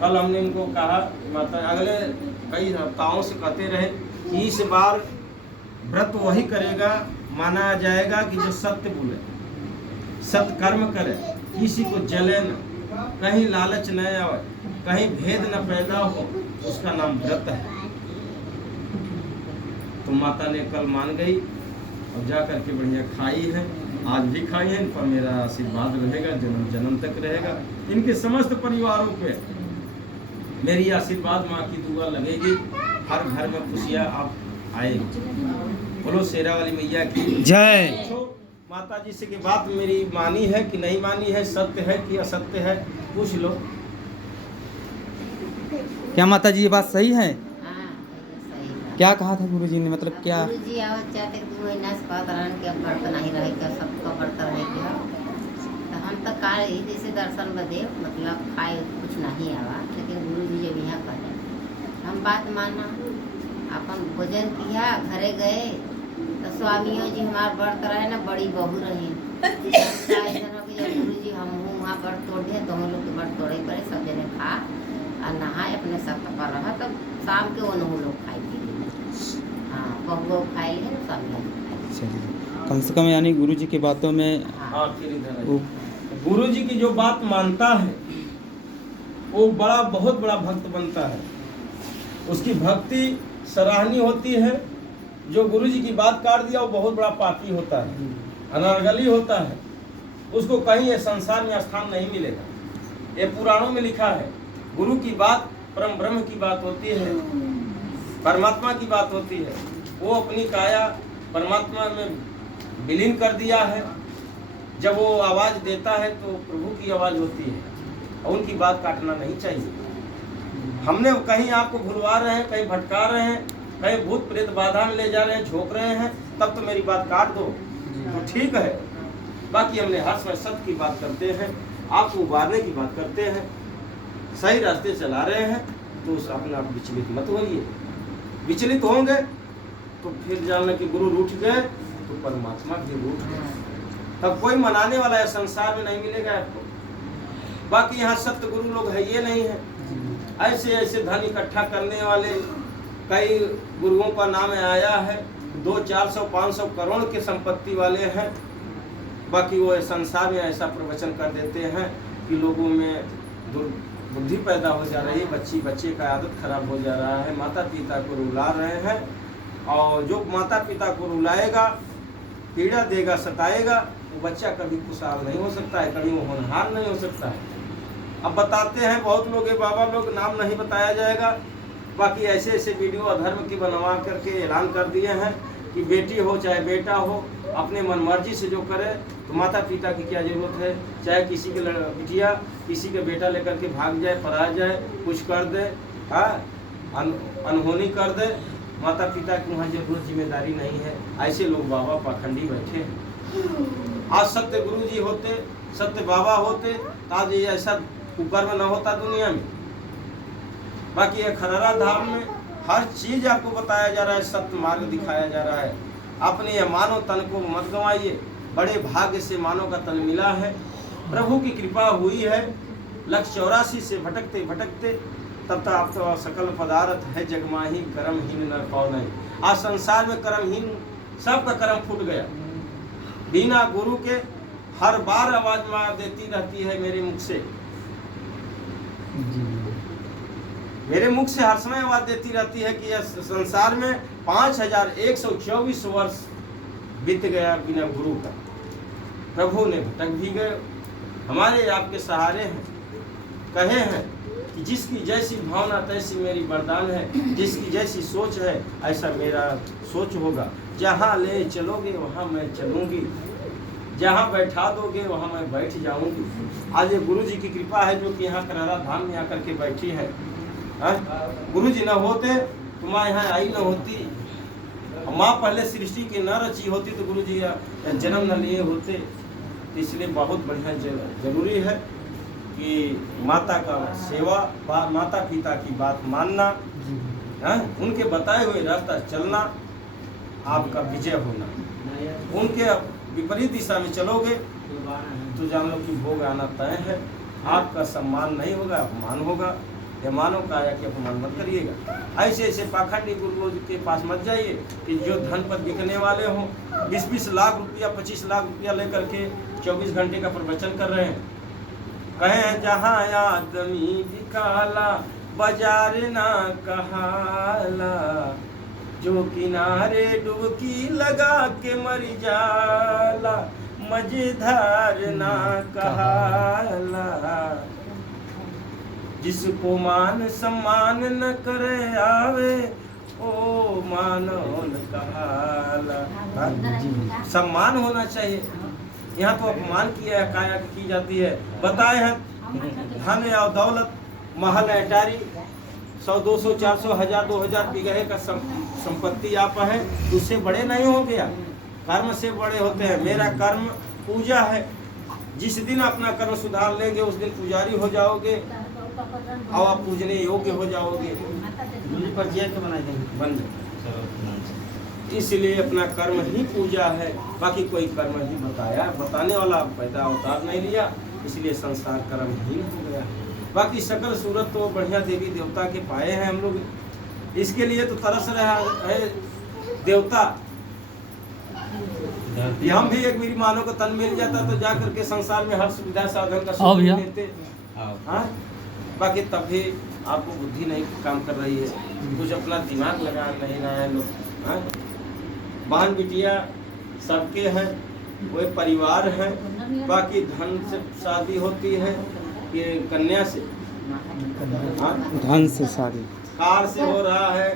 कल हमने इनको कहा माता, अगले कई हफ्ताओं से कहते रहे कि इस बार व्रत वही करेगा माना जाएगा कि जो सत्य बोले, सत्कर्म करे, किसी को जले न, कहीं लालच न आवे, कहीं भेद न पैदा हो, उसका नाम व्रत है। तो माता ने कल मान गई और जा करके बढ़िया खाई है, आज भी खाई है। इन पर मेरा आशीर्वाद रहेगा, जन्म जन्म तक रहेगा। इनके समस्त परिवारों पे मेरी आशीर्वाद माँ की दुआ लगेगी, हर घर में खुशियाँ आप आएगी। बोलो शेरा वाली मैया की जय। माता जी से की बात मेरी मानी है कि नहीं मानी है, सत्य है कि असत्य है, पूछ लो। क्या माता जी ये बात सही है? हाँ, सही बात। क्या कहा था गुरुजी ने, मतलब क्या? गुरुजी आवत चाहते 2 महीना से कहत रहन कि अब व्रत नहीं रहे क्या, सबका व्रत रहे क्या। तो हम तो काल ही जैसे दर्शन बदे मतलब खाए कुछ नहीं आवा, लेकिन गुरुजी जब यहाँ करे हम बात माना, अपन भोजन किया, घरे गए तो स्वामियों जी हमार व्रत रहे ना, बड़ी बहू रही गुरु जी हम वहाँ व्रत तोड़ दिए, तो हम लोग के व्रत तोड़े पड़े, सब जने खा और नहाए अपने सत्य पर रहा। तब शाम के वो लोग खाई पी, हाँ बहू खाई लिए ना, स्वामी चलिए, कम से कम यानी गुरुजी की बातों में हाँ फिर इधर गुरु जी की जो बात मानता है वो बड़ा बहुत बड़ा भक्त बनता है, उसकी भक्ति सराहनीय होती है। जो गुरु जी की बात काट दिया वो बहुत बड़ा पापी होता है, अनारगली होता है, उसको कहीं ये संसार में स्थान नहीं मिलेगा। ये पुराणों में लिखा है, गुरु की बात परम ब्रह्म की बात होती है, परमात्मा की बात होती है। वो अपनी काया परमात्मा में विलीन कर दिया है। जब वो आवाज़ देता है तो प्रभु की आवाज़ होती है, और उनकी बात काटना नहीं चाहिए। हमने कहीं आपको भुलवा रहे हैं, कहीं भटका रहे हैं, कहीं भूत प्रेत बाधा में ले जा रहे हैं, झोंक रहे हैं, तब तो मेरी बात काट दो तो ठीक है। बाकी हमने हर समय सत्य की बात करते हैं, आपको उबारने की बात करते हैं, सही रास्ते चला रहे हैं, तो उस अपने आप विचलित मत होइए। विचलित होंगे तो फिर जानना कि गुरु रूठ गए तो परमात्मा भी रूठ गए, तब कोई मनाने वाला है संसार में नहीं मिलेगा आपको। बाकी यहाँ सत्य गुरु लोग है ये नहीं है, ऐसे ऐसे धन इकट्ठा करने वाले कई गुरुओं का नाम आया है, 200-400-500 करोड़ के संपत्ति वाले हैं। बाकी वो संसार में ऐसा प्रवचन कर देते हैं कि लोगों में दुर्बुद्धि पैदा हो जा रही है, बच्चे का आदत खराब हो जा रहा है, माता पिता को रुला रहे हैं। और जो माता पिता को रुलाएगा, पीड़ा देगा, सताएगा, वो बच्चा कभी खुशहाल नहीं हो सकता है, कभी वो होनहार नहीं हो सकता है। अब बताते हैं बहुत लोग, ये बाबा लोग, नाम नहीं बताया जाएगा। बाकी ऐसे ऐसे वीडियो अधर्म की बनवा करके ऐलान कर दिए हैं कि बेटी हो चाहे बेटा हो, अपने मन मर्जी से जो करे, तो माता पिता की क्या जरूरत है। चाहे किसी के बिटिया किसी के बेटा लेकर के भाग जाए, परा जाए, कुछ कर दे, हाँ अनहोनी कर दे, माता पिता की वहाँ जरूरत जिम्मेदारी नहीं है। ऐसे लोग बाबा पाखंडी बैठे हैं। आज सत्य गुरु जी होते, सत्य बाबा होते, तो आज ये ऐसा कुकर्म न होता दुनिया में। बाकी ये खररा धाम में हर चीज आपको बताया जा रहा है, सत्य मार्ग दिखाया जा रहा है। अपने ये मानव तन को मत गंवाइए, बड़े भाग्य से मानव का तन मिला है, प्रभु की कृपा हुई है। 184 से भटकते भटकते तब तक आप तो सकल पदार्थ है जगमाही, कर्महीन नर पाओ नहीं। आज संसार में कर्महीन सबका कर्म फूट गया। बिना गुरु के हर बार आवाज मार देती रहती है मेरे मुख से, मेरे मुख से हर समय आवाज देती रहती है कि यह संसार में 5124 वर्ष बीत गया बिना गुरु का। प्रभु ने भटक भी गए, हमारे आपके सहारे हैं। कहे हैं कि जिसकी जैसी भावना तैसी मेरी वरदान है, जिसकी जैसी सोच है ऐसा मेरा सोच होगा। जहाँ ले चलोगे वहाँ मैं चलूँगी, जहाँ बैठा दोगे वहाँ मैं बैठ जाऊँगी। आज ये गुरु जी की कृपा है जो कि यहाँ खररा धाम में आकर के बैठी है। गुरु जी न होते तो माँ यहाँ आई न होती, माँ पहले सृष्टि की न रची होती तो गुरु जी जन्म न लिए होते। तो इसलिए बहुत बढ़िया जरूरी है कि माता का सेवा, माता पिता की बात मानना, उनके बताए हुए रास्ता चलना, आपका विजय होना। उनके विपरीत दिशा में चलोगे तो जान लो कि भोग आना तय है। आपका सम्मान नहीं होगा, अपमान होगा। या मानव काया के अपमान मत करिएगा। ऐसे ऐसे पाखंडी गुरुओं के पास मत जाइए कि जो धन पर बिकने वाले हों, 20-20 लाख रुपया 25 लाख रुपया लेकर के 24 घंटे का प्रवचन कर रहे हैं। कहें जहाँ आदमी बिकाला बाजार ना कहाला, जो किनारे डुबकी लगा के मर जाला मझधार ना कहाला। जिसको मान सम्मान न करे आवे ओ मानव न कहाला। सम्मान होना चाहिए, यहाँ तो अपमान किया है, काया की जाती है। बताए हैं धन या दौलत, महल अटारी 100 200 400 1000 2000 बीघे का संपत्ति आप है, उससे बड़े नहीं हो गया, कर्म से बड़े होते हैं। मेरा कर्म पूजा है, जिस दिन अपना कर्म सुधार लेंगे उस दिन पुजारी हो जाओगे और आप पूजने योग्य हो जाओगे। पर जिया के बनाए देंगे बन जाए। इसलिए अपना कर्म ही पूजा है, बाकी कोई कर्म ही बताने वाला पैदा अवतार नहीं लिया, इसलिए संसार कर्महीन हो गया। बाकी सकल सूरत तो बढ़िया देवी देवता के पाए हैं हम लोग, इसके लिए तो तरस रहा है देवता। हम भी एक मेरी मानो को तन मिल जाता तो जा करके संसार में हर सुविधा साधन का सुख लेते। हाँ, बाकी तब भी आपको बुद्धि नहीं काम कर रही है, कुछ अपना दिमाग लगा नहीं रहा है लोग। हाँ, बहन बिटिया सबके हैं, वो परिवार है, बाकी धन से शादी होती है कि कन्या से, धन से शादी कार से हो रहा है,